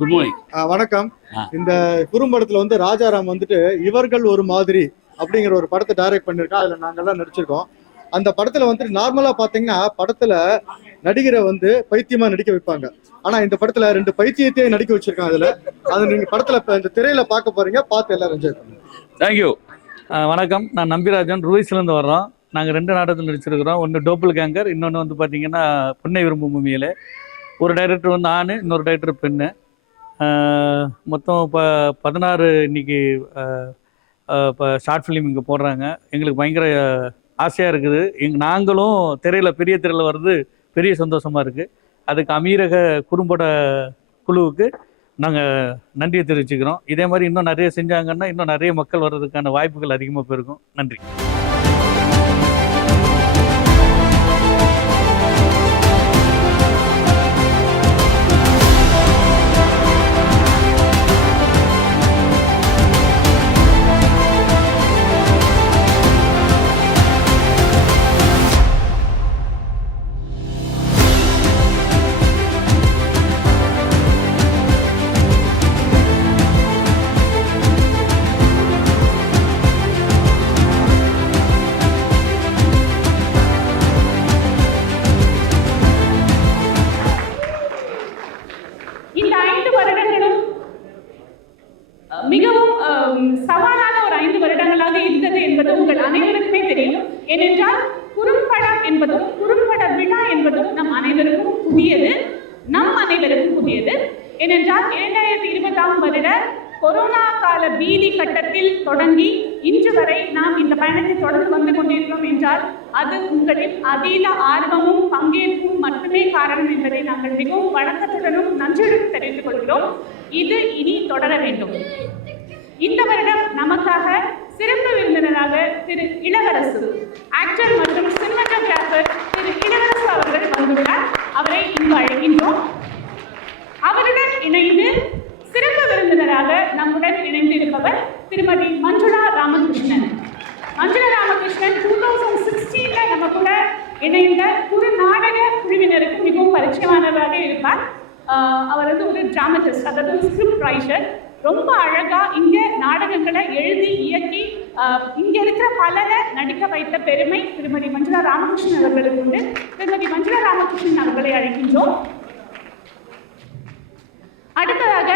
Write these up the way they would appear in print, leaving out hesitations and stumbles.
Good morning. வணக்கம். இந்த குறும்படத்துல வந்து ராஜாராம் வந்துட்டு இவர்கள் ஒரு மாதிரி அப்படிங்கிற ஒரு படத்தை டைரக்ட் பண்ணிருக்கோம். அதுல நாங்கெல்லாம் நடிச்சிருக்கோம். அந்த படத்துல வந்துட்டு நார்மலா பாத்தீங்கன்னா படத்துல நடிகரை வந்து பைத்தியமா நடிக்க வைப்பாங்க. ஆனா இந்த படத்துல 2 பைத்தியத்தையே நடிக்க வச்சிருக்காங்க. அதுல அது நீங்க படத்துல இந்த திரையில பார்க்க போறீங்க. பார்த்து எல்லாரும் என்ஜாய் பண்ணுங்க. தேங்க்யூ. வணக்கம். நான் நம்பிராஜன், ரூய்ஸ்லேருந்து வர்றோம். நாங்கள் 2 நாடகத்தில் நடிச்சிருக்கிறோம். ஒன்று டோப்பிள் கேங்கர், இன்னொன்று வந்து பார்த்தீங்கன்னா பெண்ணை விரும்பும் பூமியில். ஒரு டைரக்டர் வந்து ஆண், இன்னொரு டைரக்டர் பெண்ணு. மொத்தம் இப்போ 16 இன்னைக்கு இப்போ ஷார்ட் ஃபிலிம் இங்கே போடுறாங்க. எங்களுக்கு பயங்கர ஆசையாக இருக்குது. நாங்களும் திரையில் பெரிய திரையில் வர்றது பெரிய சந்தோஷமாக இருக்குது. அதுக்கு அமீரக குறும்பட குழுவுக்கு நாங்கள் நன்றியை தெரிவிச்சுக்கிறோம். இதே மாதிரி இன்னும் நிறைய செஞ்சாங்கன்னா இன்னும் நிறைய மக்கள் வர்றதுக்கான வாய்ப்புகள் அதிகமாக போயிருக்கும். நன்றி. மிகவும் சவாலான ஒரு 5 வருடங்களாக இருந்தது என்பது உங்கள் அனைவருக்குமே தெரியும். ஏனென்றால் குறும்படம் என்பதும் குறும்பட விழா என்பதும் நம் அனைவருக்கும் புதியது. ஏனென்றால் 2020ஆம் வருட கொரோனா கால பீதி கட்டத்தில் தொடங்கி இன்று வரை நாம் இந்த பயணத்தை தொடர்ந்து வந்து கொண்டிருக்கிறோம் என்றால் அது உங்களின் அதீத ஆர்வமும் பங்கேற்பும் மட்டுமே காரணம் என்பதை நாங்கள் மிகவும் வணக்கத்துடனும் நன்றியுடன் தெரிவித்துக் கொள்கிறோம். இது இனி தொடர வேண்டும். இந்த வருடம் நமக்காக சிறப்பு விருந்தினராக திரு இளவரசு, ஆக்டர் மற்றும் சினிமாட்டோகிராஃபர் திரு இளவரசு அவர்கள் வந்துள்ளார். அவரை இங்கு அழைக்கின்றோம். அவருடன் இணைந்து சிறப்பு விருந்தினராக நம்முடன் இணைந்திருப்பவர் திருமதி மஞ்சுளா ராமகிருஷ்ணன். 2016 நம்ம கூட இணைந்த ஒரு நாடக குழுவினருக்கு மிகவும் பரிச்சயமானவராக இருப்பார். அவர் வந்து ஒரு டிராமட்டிஸ்ட், அதாவது ஒரு ஸ்கிரிப்ட் ரைட்டர். ரொம்ப அழகா இங்க நாடகங்களை எழுதி இயக்கி இங்க இருக்கிற பலரை நடிக்க வைத்த பெருமை திருமதி மஞ்சுளா ராமகிருஷ்ணன் அவர்களுக்கு உண்டு. திருமதி மஞ்சுளா ராமகிருஷ்ணன் அவர்களை அழைக்கின்றோம். அடுத்ததாக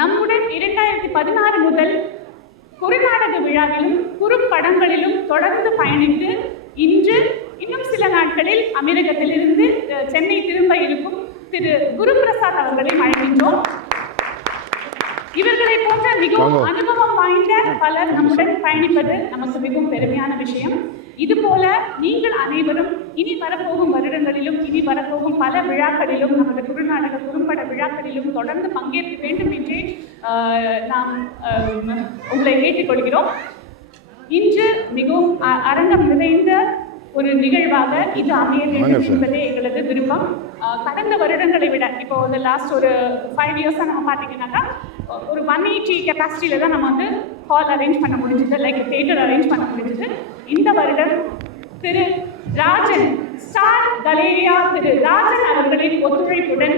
நம்முடன் 2016 முதல் குறுநாடக விழாவிலும் குறும்படங்களிலும் தொடர்ந்து பயணித்து இன்று இன்னும் சில நாட்களில் அமீரகத்திலிருந்து சென்னை திரும்ப இருக்கும் திரு குருபிரசாத் அவர்களை அழைக்கின்றோம். இவர்களை போன்ற மிகவும் அனுபவம் வாய்ந்த பலர் நம்முடன் பயணிப்பது நமக்கு மிகவும் பெருமையான விஷயம். இதுபோல நீங்கள் அனைவரும் இனி வரப்போகும் வருடங்களிலும் இனி வரப்போகும் பல விழாக்களிலும் நமது குறுநாடக குறும்பட விழாக்களிலும் தொடர்ந்து பங்கேற்க வேண்டும் என்றே நாம் உங்களை கேட்டுக்கொள்கிறோம். இன்று மிகவும் அரங்கம் நிறைந்த ஒரு நிகழ்வாக இது அமைய வேண்டும் என்பதே எங்களது விருப்பம். கடந்த வருடங்களை விட இப்போ இந்த லாஸ்ட் ஒரு 5 இயர்ஸாக நம்ம பார்த்தீங்கன்னாக்கா ஒரு 180 கெப்பாசிட்டியில் தான் நம்ம வந்து ஹால் அரேஞ்ச் பண்ண முடிஞ்சது, லைக் தியேட்டர் அரேஞ்ச் பண்ண முடிஞ்சது. இந்த வருடம் திரு ராஜன், ஸ்டார் கலேரியா திரு ராஜன் அவர்களின் ஒத்துழைப்புடன்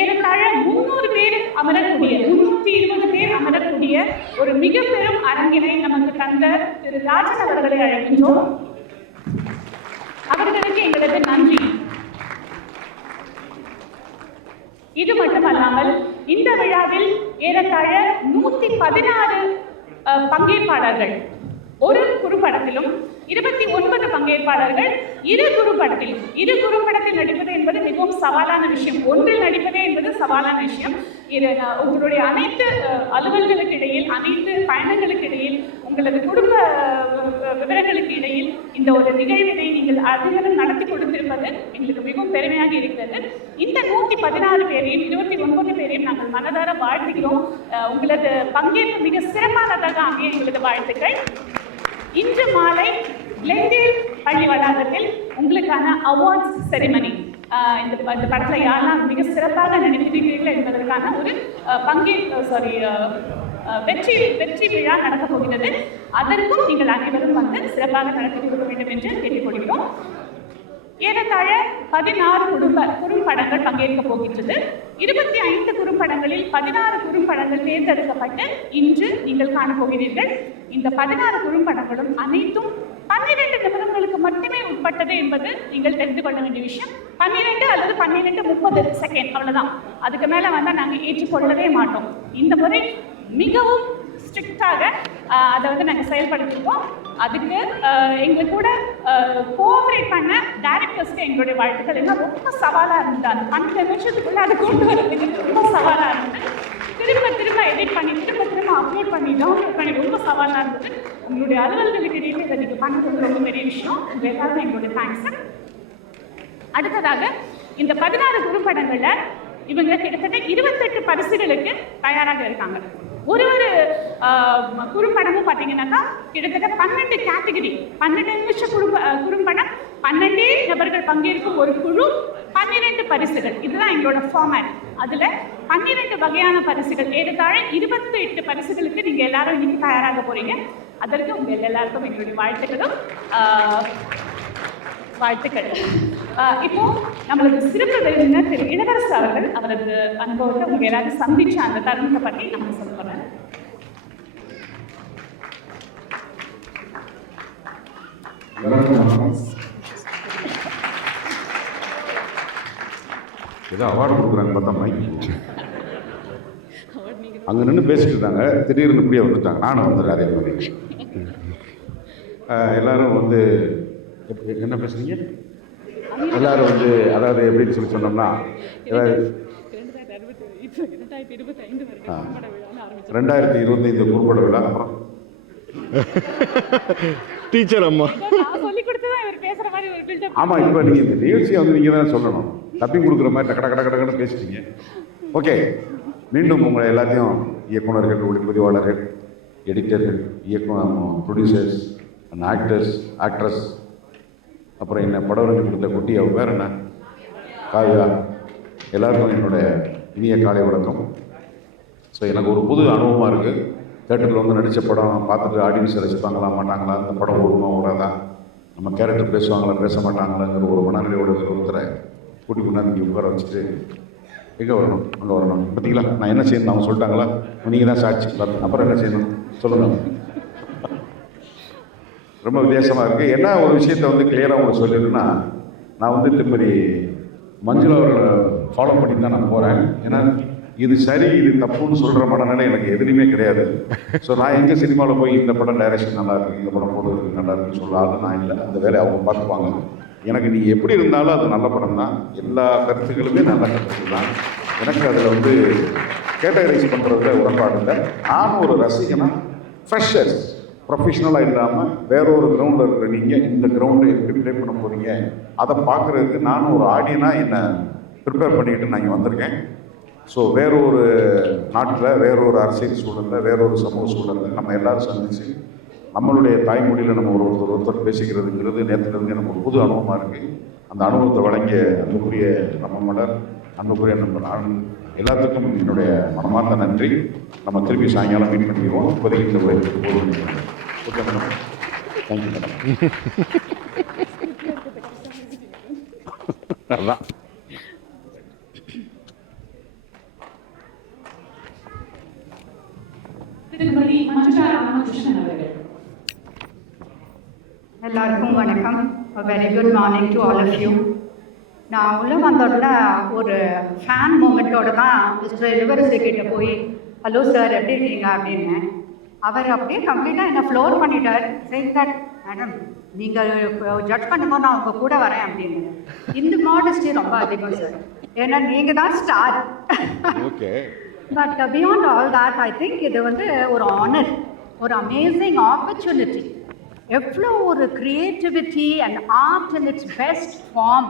ஏறத்தாழ 300 பேர் அமரக்கூடிய 320 பேர் அமரக்கூடிய ஒரு மிக பெரும் அரங்கினை நமக்கு தந்த திரு ராஜன் அவர்களை அழைக்கின்றோம். அவர்களுக்கு எங்களது நன்றி. இது மட்டுமல்லாமல் இந்த விழாவில் ஏறத்தாழ 116 பங்கேற்பாளர்கள், ஒரு குறும்படத்திலும் 29 பங்கேற்பாளர்கள் இரு குறும்படத்தில் நடிப்பது என்பது மிகவும் சவாலான விஷயம். ஒன்றில் நடிப்பதே என்பது சவாலான விஷயம். உங்களுடைய அனைத்து அலுவல்களுக்கு இடையில், அனைத்து பயணங்களுக்கு இடையில், உங்களது குடும்ப விவரங்களுக்கு இடையில் இந்த ஒரு நிகழ்வினை நீங்கள் அதிகம் நடத்தி கொடுத்திருப்பது எங்களுக்கு மிகவும் பெருமையாக இருக்கிறது. இந்த 116 பேரையும் 29 பேரையும் நாங்கள் மனதார வாழ்த்துகிறோம். உங்களது பங்கேற்பு மிக சிறப்பானதாக அமைய எங்களது வாழ்த்துக்கள். இன்று மாலை கிளென்டேல் பள்ளி வளாகத்தில் உங்களுக்கான அவார்ட்ஸ் செரிமனி, இந்த படத்தில் யாரெல்லாம் மிக சிறப்பாக நடித்திருக்கிறீர்கள் என்பதற்கான ஒரு வெற்றி விழா நடக்கப் போகிறது. அதற்கும் நீங்கள் அனைவரும் வந்து சிறப்பாக நடத்தி கொடுக்க வேண்டும் என்று கேட்டுக்கொள்கிறோம். ஏறத்தாழ 16 குறும்படங்கள் பங்கேற்க போகின்றது. 25 குறும்படங்களில் 16 குறும்படங்கள் தேர்ந்தெடுக்கப்பட்டு இன்று நீங்கள் காணப்போகிறீர்கள். இந்த 16 குறும்படங்களும் அனைத்தும் 12 நிமிடங்களுக்கு மட்டுமே உட்பட்டது என்பது நீங்கள் தெரிந்து கொள்ள வேண்டிய விஷயம். 12 அல்லது 12:30 செகண்ட், அவ்வளவுதான். அதுக்கு மேல வந்தால் நாங்கள் ஏற்றுக்கொள்ளவே மாட்டோம். இந்த முறை மிகவும் ஸ்ட்ரிக்டாக அதை நாங்கள் செயல்படுத்திருக்கோம். அதுக்கு எங்கள் கூட கோஆப்ரேட் பண்ண டைரக்டர்ஸ்க்கு எங்களுடைய வாழ்த்துக்கள். எல்லாம் ரொம்ப சவாலாக இருந்தது. அந்த 12 நிமிஷத்துக்குள்ளே அதை கொண்டு வரதுக்கு ரொம்ப சவாலாக இருந்தது. திரும்ப எடிட் பண்ணி திரும்ப அப்லோட் பண்ணி டவுன்லோட் பண்ணி ரொம்ப சவாலாக இருந்தது. உங்களுடைய அலுவல்களுக்கு இடையே இதை நீங்கள் பண்ணுறது ரொம்ப பெரிய விஷயம். உங்கள் எல்லாருமே எங்களுடைய தேங்க்ஸ். அடுத்ததாக இந்த 16 குறும்படங்களில் இவங்க கிட்டத்தட்ட 28 பரிசுகளுக்கு தயாராக இருக்காங்க. ஒரு குறும்படமும் பார்த்தீங்கன்னாக்கா கிட்டத்தட்ட 12 கேட்டகரி, 12 நிமிஷம் குறும்படம், 12 நபர்கள் பங்கேற்கும் ஒரு குழு, 12 பரிசுகள். இதுதான் எங்களோட ஃபார்மேட். அதில் 12 வகையான பரிசுகள், ஏறத்தாழ 28 பரிசுகளுக்கு நீங்கள் எல்லாரும் இன்னைக்கு தயாராக போறீங்க. அதற்கு உங்கள் எல்லாருக்கும் எங்களுடைய வாழ்த்துக்கள். இப்போ நம்மளுக்கு சிறப்பு விருந்தினர் திரு இளவரசு அவர்கள் அவரது அனுபவத்தை உங்க எல்லாரும் சந்திச்ச அந்த தருணத்தை பற்றி நம்ம சொல்ல போறோம். ஏதோ அவார்டு கொடுக்குறாங்க பார்த்தா மைக் அங்கே நின்று பேசிட்டு இருந்தாங்க. திடீர்னு இப்படியே வந்துட்டாங்க. நானும் வந்துடுறேன் அதே மாதிரி. எல்லாரும் என்ன பேசுறீங்க? எல்லாரும் அதாவது எப்படின்னு சொன்னோம்னா 2025 குறும்பட விழா. அப்புறம் டீச்சர் அம்மா ஆமாம், இப்போ நீங்கள் இந்த நிகழ்ச்சியை நீங்கள் தானே சொல்லணும். டப்பிங் கொடுக்குற மாதிரி கடன்னு பேசிட்டீங்க. ஓகே, மீண்டும் உங்களை எல்லாத்தையும் இயக்குநர்கள், ஒளிப்பதிவாளர்கள், எடிட்டர்கள், ப்ரொடியூசர்ஸ், ஆக்ட்ரஸ், அப்புறம் என்ன படவரங்க கொடுத்த குட்டி, அவ பேர் என்ன, காவியா, எல்லாருக்கும் என்னுடைய இனிய காலை வணக்கம். ஸோ எனக்கு ஒரு புது அனுபவமாக இருக்குது. தேட்டரில் நடித்த படம் பார்த்துட்டு ஆடியன்ஸை ரசிப்பாங்களா மாட்டாங்களா, அந்த படம் ஓடுமா ஓடாதா, நம்ம கேரக்டர் பேசுவாங்களா பேச மாட்டாங்களாங்கிற ஒரு மனநிலையோடு ஒருத்தரை கூட்டி கொண்டாந்து இங்கே உட்கார வச்சுட்டு எங்கே வரணும் அங்கே வரணும். பார்த்தீங்களா நான் என்ன செய்யணும் அவங்க சொல்லிட்டாங்களா, நீங்கள் தான் சாட்சி, அப்புறம் என்ன செய்யணும் சொல்லுங்கள். ரொம்ப வித்தியாசமாக இருக்குது. என்ன ஒரு விஷயத்தை கிளியராக உங்களுக்கு சொல்லிடுன்னா, நான் திருப்பதி மஞ்சுளா அவர்களை ஃபாலோ பண்ணி தான் நான் போகிறேன். ஏன்னா இது சரி இது தப்புன்னு சொல்கிற மனநிலை எனக்கு எதுலையுமே கிடையாது. ஸோ நான் எங்கள் சினிமாவில் போய் இந்த படம் டைரக்ஷன் நல்லா இருக்குது, இந்த படம் போடுறது நல்லா இருக்குன்னு சொல்லாத நான் இல்லை. அந்த வேலையை அவங்க பார்த்துப்பாங்க. எனக்கு நீ எப்படி இருந்தாலும் அது நல்ல படம் தான். எல்லா கருத்துக்களுமே நல்ல கருத்துக்கள் தான். எனக்கு அதில் கேட்டகரைஸ் பண்ணுறதுல உடன்பாடு இல்லை. நானும் ஒரு ரசிகனா, ஃப்ரெஷர்ஸ், ப்ரொஃபஷ்னலாக இல்லாமல் வேற ஒரு கிரவுண்டில் இருக்கிற நீங்கள் இந்த கிரவுண்டில் எப்படி ப்ளே பண்ண போகிறீங்க அதை பார்க்குறதுக்கு நானும் ஒரு ஆடியனாக என்னை ப்ரிப்பேர் பண்ணிக்கிட்டு நான் இங்கே வந்திருக்கேன். ஸோ வேற ஒரு நாட்டில், வேற ஒரு அரசியல் சூழலில், வேற ஒரு சமூக சூழலில் நம்ம எல்லோரும் சந்தித்து நம்மளுடைய தாய்மொழியில் நம்ம ஒருத்தர் பேசிக்கிறதுங்கிறது நேற்றுலேருந்து எனக்கு ஒரு புது அனுபவமாக இருக்குது. அந்த அனுபவத்தை வழங்கிய அன்புக்குரிய நம்ம மலர், அன்புக்குரிய நம்ம எல்லாத்துக்கும் என்னுடைய மனமார்ந்த நன்றி. நம்ம திருப்பி சாயங்காலம் மீட் பண்ணிடுவோம். இப்போதைக்கு இந்த உரைக்கு போதும். Okay madam, thank you madam. அதுதான் எல்லாருக்கும் வணக்கம். Very good morning to all of you. நான் உள்ளே வந்தோடனே ஒரு ஃபேன் மூமெண்ட்டோட தான் மிஸ்டர் இளவரசி கிட்ட போய் ஹலோ சார் எப்படி இருக்கீங்க அப்படின்னு. அவர் அப்படியே கம்ப்ளீட்டாக என்னை ஃப்ளோர் பண்ணிட்டார். சேயிங் தட் மேடம் நீங்கள் ஜட்ஜ் பண்ணும்போது நான் உங்கள் கூட வரேன் அப்படின்னு. இந்த மாடஸ்டி ரொம்ப அதிகம் சார், ஏன்னா நீங்கள் தான் star. Okay, but beyond all that I think இது ஒரு ஆனர், ஒரு அமேசிங் ஆப்பர்ச்சுனிட்டி. எவ்வளோ ஒரு creativity and art in its best form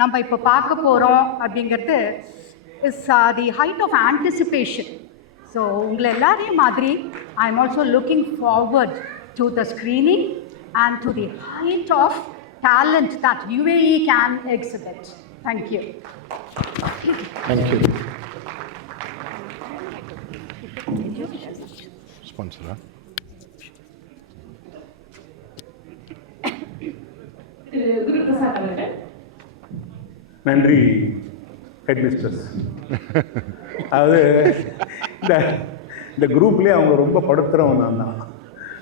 நம்ம இப்போ பார்க்க போகிறோம் அப்படிங்கிறது is the height of anticipation. So உங்களை எல்லாரையும் மாதிரி I am also looking forward to the screening and to the height of talent that UAE can exhibit. Thank you. Thank you. Sponsor. Guru Prasad அவர்கள் நன்றி ஹெட் மிஸ்டர்ஸ். அதாவது இந்த குரூப்லேயே அவங்க ரொம்ப படுத்துகிறவங்க தான்.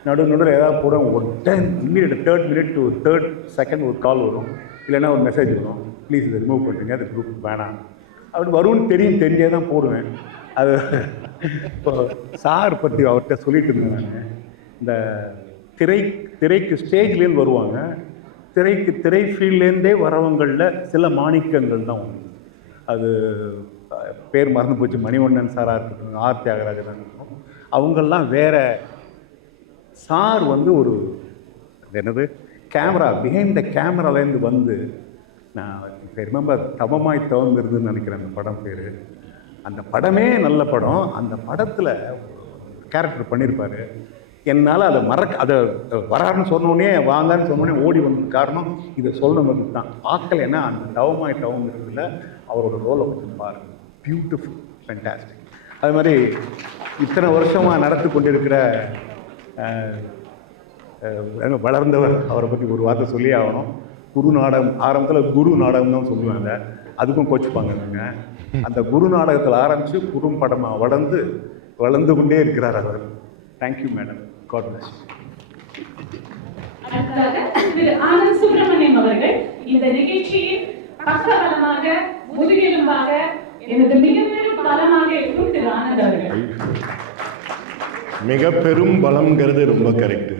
நடுவில் ஏதாவது போட ஒரு 10 minute 3rd minute to 3rd second ஒரு கால் வரும், இல்லைன்னா ஒரு மெசேஜ் வரும், ப்ளீஸ் இதை ரிமூவ் பண்ணுறீங்க, அது குரூப் வேணாம் அப்படி வரும்னு தெரிஞ்சே தான் போடுவேன். அது இப்போ சார் பற்றி அவர்கிட்ட சொல்லிட்டு இருந்தேன் நான். இந்த திரைக்கு ஸ்டேஜ்லேருந்து வருவாங்க, திரை ஃபீல்ட்லேருந்தே வரவங்களில் சில மாணிக்கங்கள் தான் உண்டு. அது பேர் மறந்து போச்சு, மணிவண்ணன் சாராக இருக்கட்டும், ஆர் தியாகராஜன் இருக்கட்டும், அவங்கெல்லாம் வேற. சார் வந்து ஒரு என்னது கேமரா பிஹைண்ட் த கேமராலேருந்து வந்து, நான் இப்போ ரிமெம்பர் தவமாய் தவந்திருதுன்னு நினைக்கிறேன் அந்த படம் பேர். அந்த படமே நல்ல படம். அந்த படத்தில் கேரக்டர் பண்ணியிருப்பார். என்னால் அதை அதை வராருன்னு சொன்னோடனே வாங்கன்னு சொன்னோடனே ஓடி வந்தது காரணம் இதை சொல்லணும்னு தான். ஆக்கலைன்னா அந்த தவமாய் தவங்கிறதுல அவரோட ரோலை பாருங்க, பியூட்டிஃபுல், ஃபேண்டாஸ்டிக். அது மாதிரி இத்தனை வருஷமாக நடத்தி கொண்டிருக்கிற வளர்ந்தவர், அவரை பற்றி ஒரு வார்த்தை சொல்லி ஆகணும். குரு நாடகம் ஆரம்பத்தில் குரு நாடகம் தான் சொல்லுவாங்க, அதுக்கும் கோச்சுப்பாங்க. நாங்கள் அந்த குரு நாடகத்தில் ஆரம்பித்து குறும்படமாக வளர்ந்து கொண்டே இருக்கிறார் அவர். Thank you madam, God bless. திரு ஆனந்த் சுப்பிரமணியம் அவர்கள் இந்த நிகழ்ச்சியில் பக்கபலமாக முதுகெலும்பாக எனது மிக பெரும் பலமாக இருக்கும் திரு ஆனந்த் அவர்கள். மிக பெரும் பலம்ங்கிறது ரொம்ப கரெக்டு.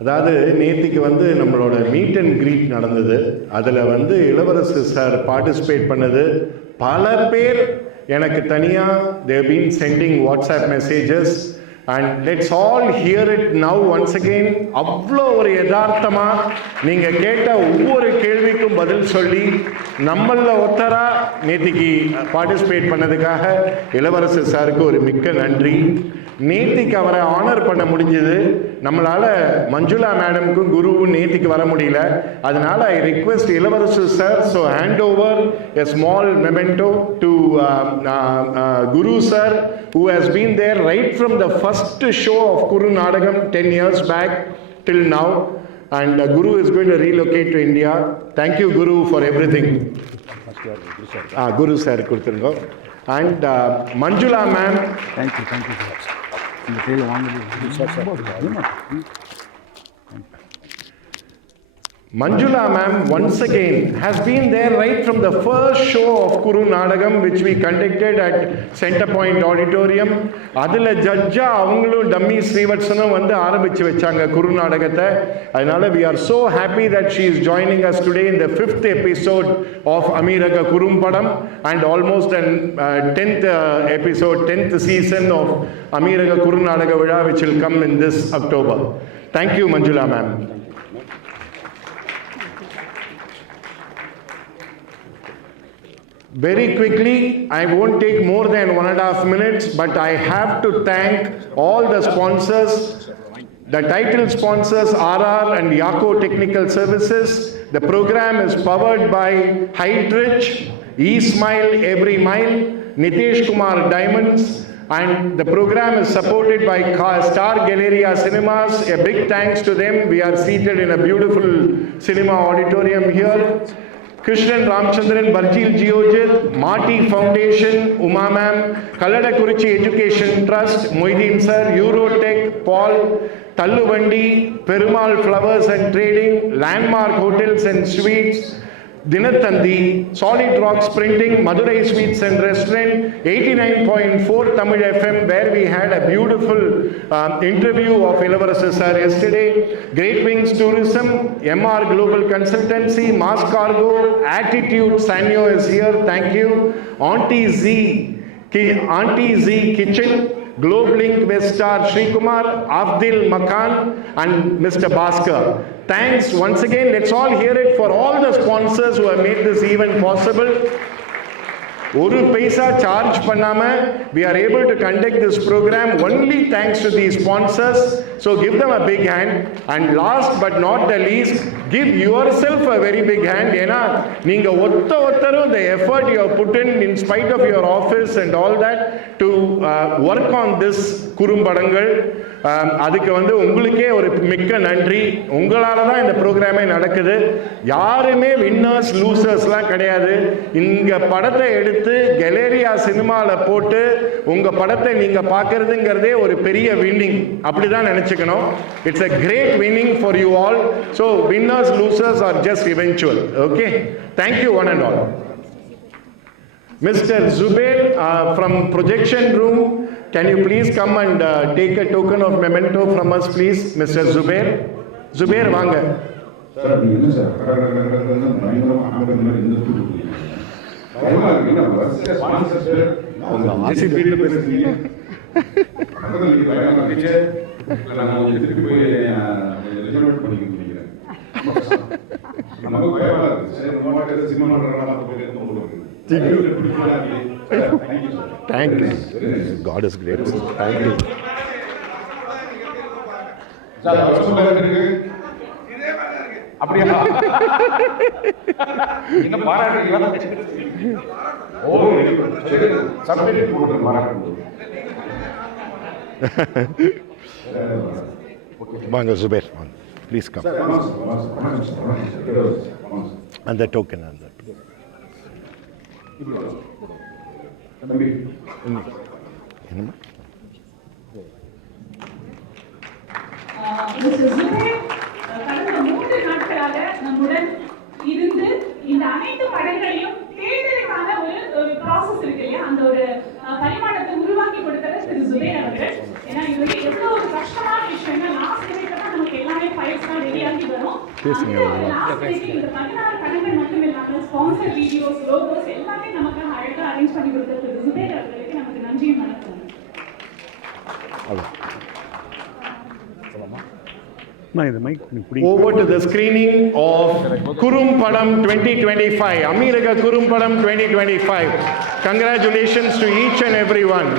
அதாவது நேற்றுக்கு வந்து நம்மளோட மீட் அண்ட் க்ரீட் நடந்தது. அதில் வந்து இளவரசர் சார் பார்ட்டிசிபேட் பண்ணது. பல பேர் எனக்கு தனியாக they've been sending WhatsApp messages and let's all here it now once again. அவ்வளோ ஒரு யதார்த்தமாக நீங்கள் கேட்ட ஒவ்வொரு கேள்விக்கும் பதில் சொல்லி நம்மளில் ஒத்தராக நேற்றுக்கு பார்ட்டிசிபேட் பண்ணதுக்காக இளவரசர் சாருக்கு ஒரு மிக்க நன்றி. நேத்திக்கு அவரை ஆனர் பண்ண முடிஞ்சது. நம்மளால் மஞ்சுளா மேடமுக்கும் குருவும் நேத்திக்கு வர முடியல. அதனால ஐ ரிக்வெஸ்ட் இளவரசர் sir, so hand over a small Memento to Guru sir, who has been there right from the first show of Kuru Nadagam 10 years back till now, and Guru is going to relocate to India. Thank you Guru for everything. Guru sir கொடுத்துருங்க. And Manjula ma'am, thank you sir. இந்த பேர் வாங்குறது Manjula ma'am once again has been there right from the first show of Kuru Nadagam which we conducted at Center Point Auditorium. அதில் ஜட்ஜா அவங்களும் dummy ஸ்ரீவத்சனும் வந்து ஆரம்பித்து வச்சாங்க குரு நாடகத்தை. அதனால we are so happy that she is joining us today in the 5th episode of Amiraga Kurumpadam and almost an 10th episode, 10th season of Amiraga Kuru Nadaga Vizha which will come in this October. Thank you Manjula ma'am. Very quickly, I won't take more than 1.5 minutes, but I have to thank all the sponsors, the title sponsors RR and Yako Technical Services. The program is powered by Hydrich, E-Smile Every Mile, Nitesh Kumar Diamonds, and the program is supported by Star Galleria Cinemas. A big thanks to them. We are seated in a beautiful cinema auditorium here. Krishnan Ramchandran, Barjil Geojit, Marty Foundation, Uma Ma'am, Kallada Kurichi Education Trust, Moideen Sir, Eurotech, Paul, Talluvandi, Perumal Flowers and Trading, Landmark Hotels and Suites, Dinathandi, Solid Rocks Printing, Madurai Sweets and Restaurant, 89.4 Tamil FM, where we had a beautiful interview of Ilavarasa Sir yesterday. Great Wings Tourism, MR Global Consultancy, Mass Cargo, Attitude Sanyo is here, thank you. Auntie Z Kitchen, Globelink Westar Srikumar, Avdil Makan and Mr. Bhaskar. Thanks once again. Let's all hear it for all the sponsors who have made this event possible. ஒரு பைசா charge பண்ணாம we are able to conduct this program only thanks to these sponsors. So give them a big hand. And last but not the least, give yourself a very big hand. ஏன்னா நீங்க ஒத்தரும் the effort you have put in spite of your office and all that to work on this குறும்படங்கள். அதுக்கு வந்து உங்களுக்கே ஒரு மிக்க நன்றி. உங்களால் தான் இந்த ப்ரோக்ராமே நடக்குது. யாருமே வின்னர்ஸ் லூசர்ஸ்லாம் கிடையாது. இங்கே படத்தை எடுத்து கெலேரியா சினிமாவில் போட்டு உங்கள் படத்தை நீங்கள் பார்க்குறதுங்கிறதே ஒரு பெரிய வின்னிங், அப்படி தான் நினச்சிக்கணும். It's a great winning for you all. So winners losers are just eventual. Okay, thank you one and all. Mr. Zubair from projection room, can you please come and take a token of memento from us, please? Mr. Zubair. Zubair, வாங்க. Sir நீங்க என்ன sir பயங்கரமா ஆம்பளை மாதிரி இருந்துட்டு இருக்கீங்க. பயமா இருக்கு. என்ன வரிசையா ஸ்பான்சர் அவங்க ஆசி வீட்ல பேசுறீங்க. பக்கத்துல நீங்க பயமா இருந்துச்சு. நான் கொஞ்சம் திருப்பி போய் ரெஜிமெண்ட் பண்ணிக்க நினைக்கிறேன். நமக்கு பயமா இருக்கு. சரி நம்ம மாட்டே சினிமா பண்றதா போய் உங்களுக்கு. Thank you. God is great. Thank you. Sir சொல்ல இருக்கு. அப்படியே என்ன பாராட்டுறீங்களா? ஓ சரி சப்ஜெக்ட் போட்டு பாராட்டுங்க. வாங்க Zubair, வாங்க. Please come. And the token and that. என்னம்மா? கடந்த 3 நாட்களாக நம்முடன் இருந்து இந்த அனைத்து படங்களையும் தேர்தலுக்கான ஒரு ப்ராசஸ் இருக்கு இல்லையா, அந்த ஒரு பரிமாணத்தை உருவாக்கி கொடுத்தது திரு சுபேர் அவர்கள். ஏன்னா இது எவ்வளவு ஒரு கஷ்டமான விஷயம்னா லாஸ்ட் வீக்ல தான் நமக்கு எல்லாமே ஃபைல்ஸ் தான் ரெடியாகி வரும். லாஸ்ட் வீக் இந்த 16 படங்கள் மட்டும் இல்லாமல் ஸ்பான்சர் வீடியோஸ், லோகோஸ் எல்லாமே நமக்கு அழகா அரேஞ்ச் பண்ணி கொடுத்த திரு சுபேர் அவர்களுக்கு நமக்கு நன்றியும் வணக்கம். Over to the screening of Kurum Padam 2025, Ameerika Kurum Padam 2025. Congratulations to each and everyone.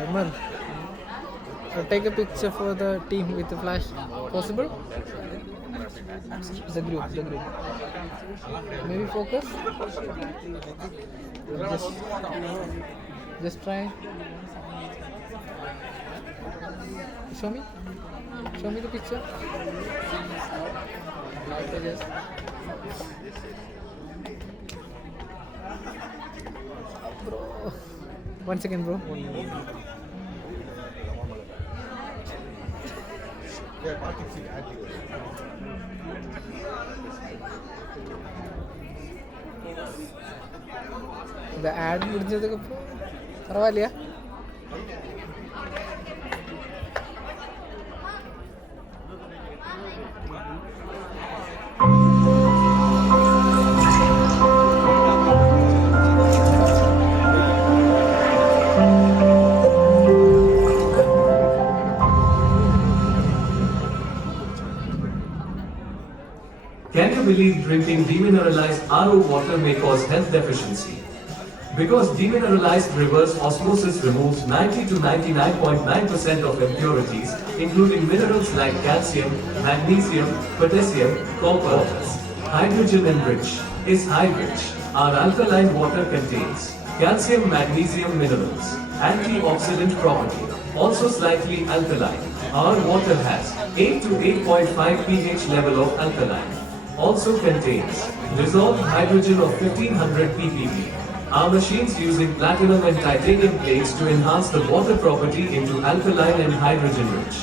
Arman, take a picture for the team with the flash. Possible? The group. Maybe focus. Just try. Show me. Show me the picture. Live pages. Bro. 1 second, bro. இந்த add முடிஞ்சதுக்கு அப்புறம் பரவாயில்லையா? Can you believe drinking demineralized RO water may cause health deficiency? Because demineralized reverse osmosis removes 90 to 99.9% of impurities, including minerals like calcium, magnesium, potassium, copper. Hydrogen enriched is high-rich. Our alkaline water contains calcium magnesium minerals, antioxidant property, also slightly alkaline. Our water has 8 to 8.5 pH level of alkaline. Also contains dissolved hydrogen of 1500 ppb. Our machines using platinum and titanium plates to enhance the water property into alkaline and hydrogen rich.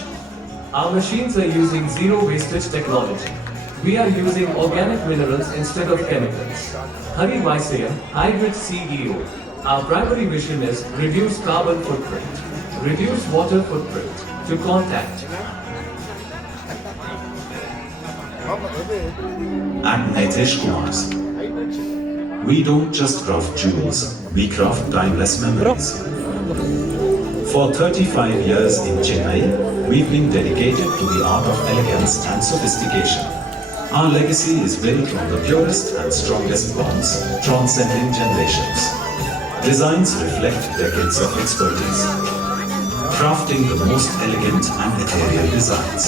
Our machines are using zero wastage technology. We are using organic minerals instead of chemicals. Hari Vaisya, Hybrid CEO. Our primary vision is reduce carbon footprint, reduce water footprint to contact. I'm Nitesh Kumar. We don't just craft jewels, we craft timeless memories. For 35 years in Chennai, we've been dedicated to the art of elegance and sophistication. Our legacy is built on the purest and strongest bonds, transcending generations. Designs reflect decades of expertise, crafting the most elegant and ethereal designs.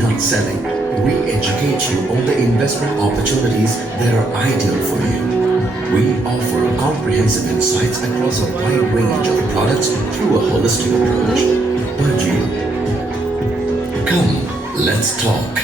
Not selling. We educate you on the investment opportunities that are ideal for you. We offer comprehensive insights across a wide range of products through a holistic approach. But you, come, let's talk.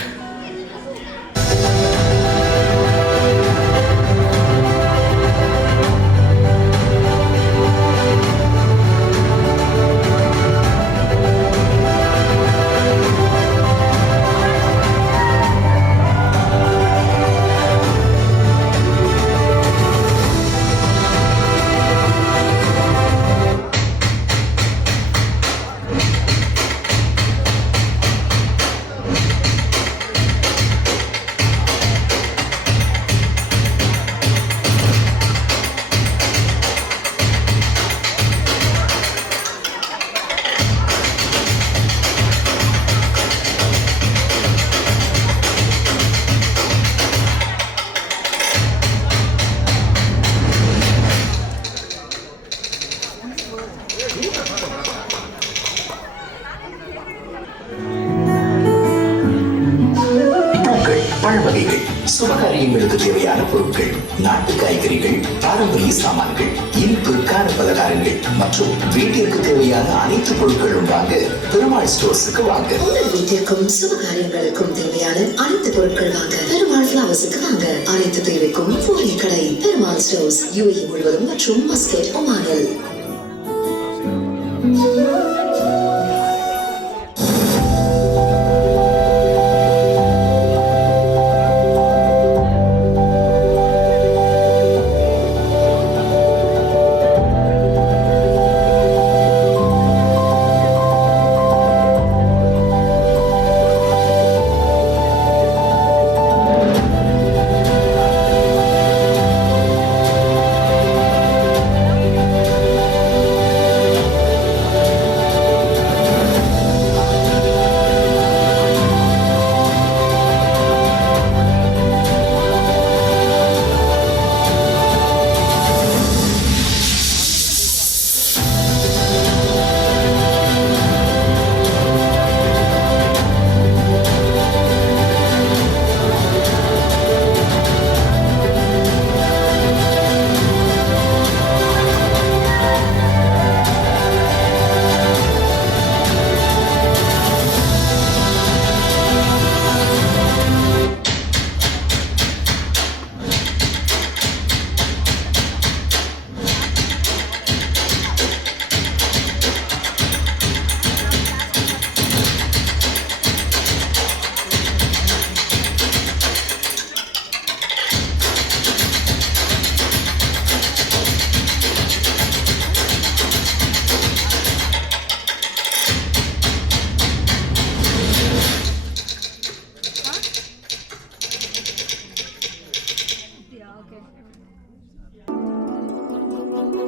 பழவகைகள், சுபகாரியங்களுக்கு தேவையான பொருட்கள், நாட்டு காய்கறிகள், பாரம்பரிய சாமான்கள், இனிப்பு கார பலகாரங்கள் மற்றும் வீட்டிற்கு தேவையான அனைத்து பொருட்களும் வாங்க பெருமாள் ஸ்டோர்ஸுக்கு வாங்க. உங்கள் வீட்டிற்கும் சுபகாரியங்களுக்கும் தேவையான அனைத்து பொருட்கள் வாங்க பெருமாள் ஃபிளவர்ஸுக்கு வாங்க. அனைத்து தேவைக்கும் ஒரே கடை பெருமாள் ஸ்டோர்ஸ், UAE முழுவதும் மற்றும் மஸ்கட், ஒமானில்.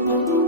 Thank you.